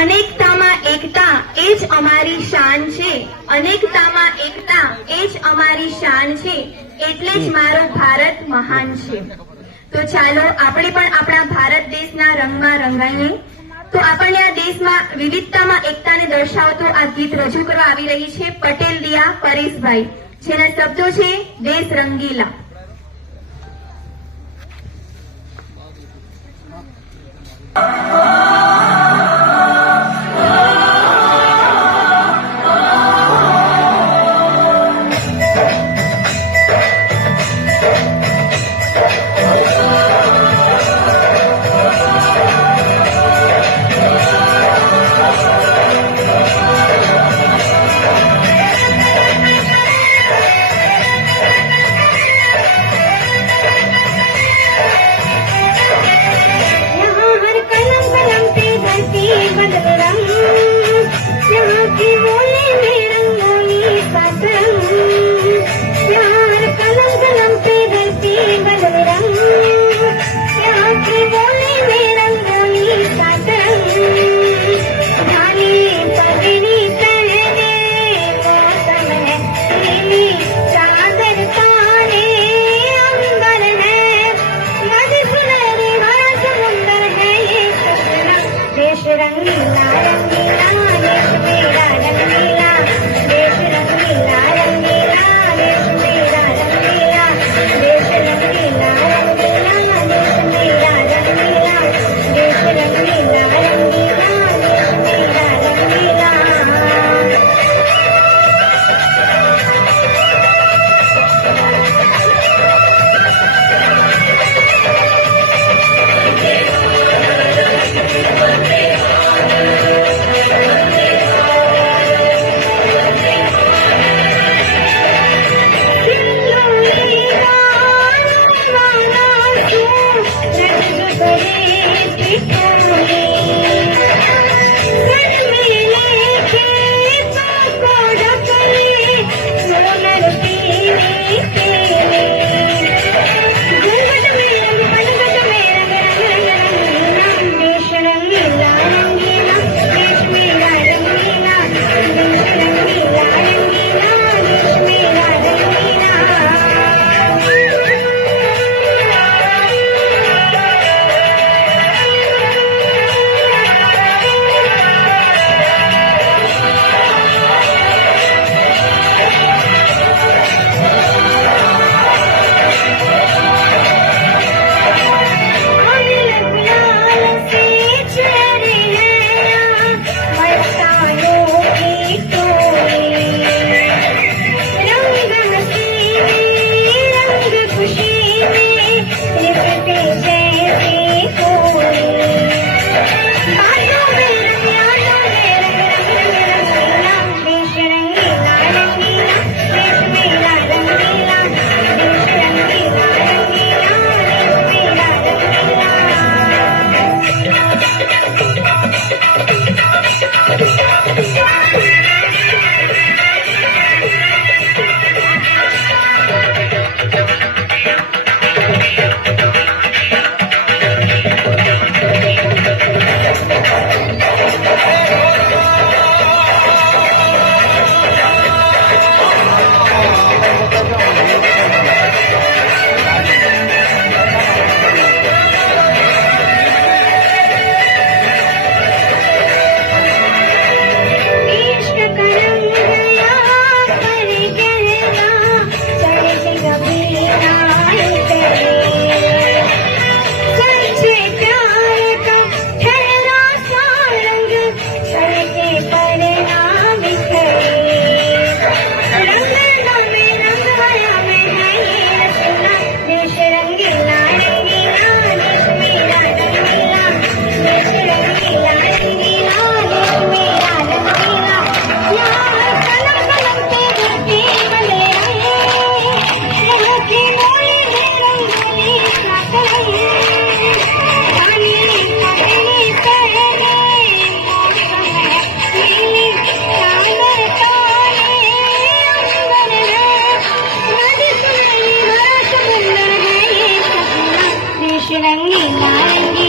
અનેકતામાં એકતા એ જ અમારી શાન છે. અનેકતામાં એકતા એ જ અમારી શાન છે. એટલે જ મારો ભારત મહાન છે. તો ચાલો આપણે પણ આપણા ભારત દેશના રંગમાં રંગાઈએ. તો આપણને આ દેશમાં વિવિધતામાં એકતાને દર્શાવતો આ ગીત રજૂ કરવા આવી રહી છે પટેલ દિયા પરેશભાઈ. જેના શબ્દો છે, દેશ રંગીલા यहाँ and